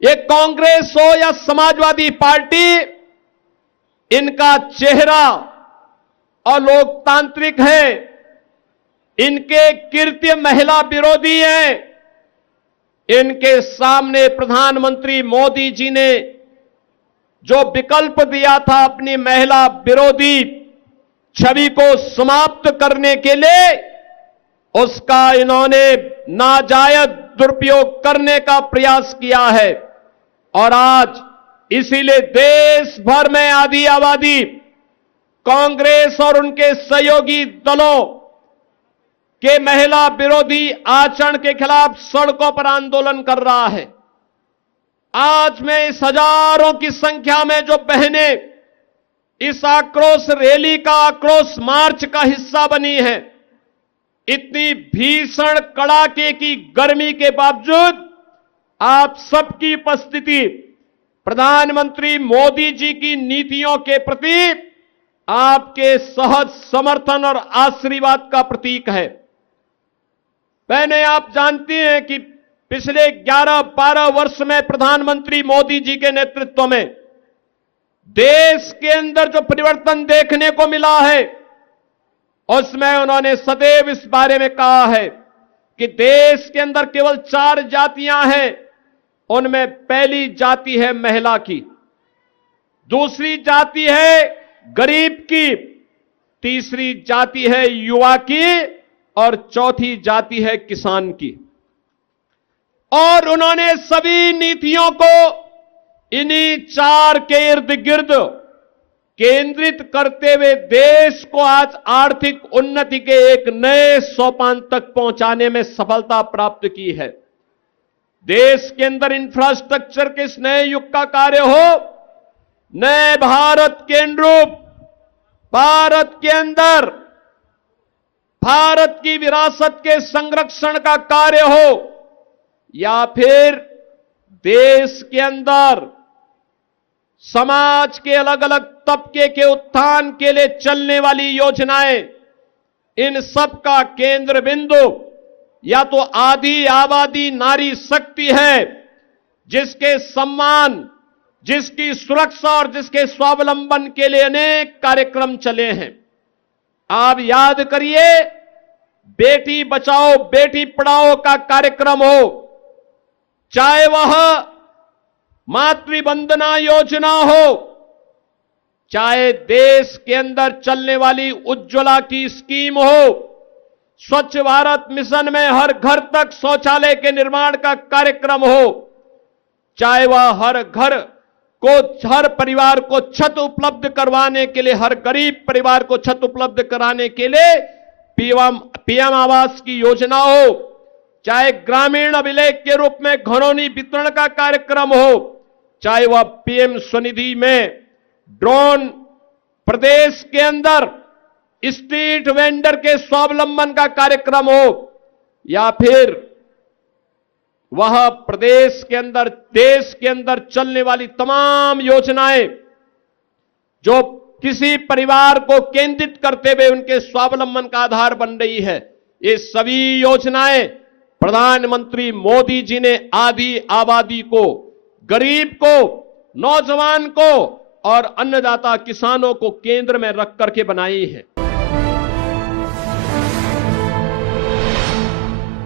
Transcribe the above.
ये कांग्रेस हो या समाजवादी पार्टी, इनका चेहरा अलोकतांत्रिक है, इनके कृत्य महिला विरोधी हैं। इनके सामने प्रधानमंत्री मोदी जी ने जो विकल्प दिया था अपनी महिला विरोधी छवि को समाप्त करने के लिए, उसका इन्होंने नाजायज दुरुपयोग करने का प्रयास किया है। और आज इसीलिए देश भर में आधी आबादी कांग्रेस और उनके सहयोगी दलों के महिला विरोधी आचरण के खिलाफ सड़कों पर आंदोलन कर रहा है। आज मैं इस हजारों की संख्या में जो बहनें इस आक्रोश रैली का, आक्रोश मार्च का हिस्सा बनी है, इतनी भीषण कड़ाके की गर्मी के बावजूद आप सबकी उपस्थिति प्रधानमंत्री मोदी जी की नीतियों के प्रति आपके सहज समर्थन और आशीर्वाद का प्रतीक है। बहनें, आप जानती हैं कि पिछले 11-12 वर्ष में प्रधानमंत्री मोदी जी के नेतृत्व में देश के अंदर जो परिवर्तन देखने को मिला है, उसमें उन्होंने सदैव इस बारे में कहा है कि देश के अंदर केवल 4 जातियां हैं। उनमें पहली जाति है महिला की, दूसरी जाति है गरीब की, तीसरी जाति है युवा की और चौथी जाति है किसान की। और उन्होंने सभी नीतियों को इन्हीं 4 के इर्द गिर्द केंद्रित करते हुए देश को आज आर्थिक उन्नति के एक नए सोपान तक पहुंचाने में सफलता प्राप्त की है। देश के अंदर इंफ्रास्ट्रक्चर के इस नए युग का कार्य हो, नए भारत के अनुरूप भारत के अंदर भारत की विरासत के संरक्षण का कार्य हो, या फिर देश के अंदर समाज के अलग अलग तबके के उत्थान के लिए चलने वाली योजनाएं, इन सब का केंद्र बिंदु या तो आधी आबादी नारी शक्ति है, जिसके सम्मान, जिसकी सुरक्षा और जिसके स्वावलंबन के लिए अनेक कार्यक्रम चले हैं। आप याद करिए, बेटी बचाओ बेटी पढ़ाओ का कार्यक्रम हो, चाहे वह मातृवंदना योजना हो, चाहे देश के अंदर चलने वाली उज्ज्वला की स्कीम हो, स्वच्छ भारत मिशन में हर घर तक शौचालय के निर्माण का कार्यक्रम हो, चाहे वह हर घर को, हर परिवार को छत उपलब्ध करवाने के लिए, हर गरीब परिवार को छत उपलब्ध कराने के लिए पीएम आवास की योजना हो, चाहे ग्रामीण अभिलेख के रूप में घरौनी वितरण का कार्यक्रम हो, चाहे वह पीएम स्वनिधि में ड्रोन प्रदेश के अंदर स्ट्रीट वेंडर के स्वावलंबन का कार्यक्रम हो, या फिर वह प्रदेश के अंदर, देश के अंदर चलने वाली तमाम योजनाएं जो किसी परिवार को केंद्रित करते हुए उनके स्वावलंबन का आधार बन रही है, ये सभी योजनाएं प्रधानमंत्री मोदी जी ने आधी आबादी को, गरीब को, नौजवान को और अन्नदाता किसानों को केंद्र में रख करके बनाई है।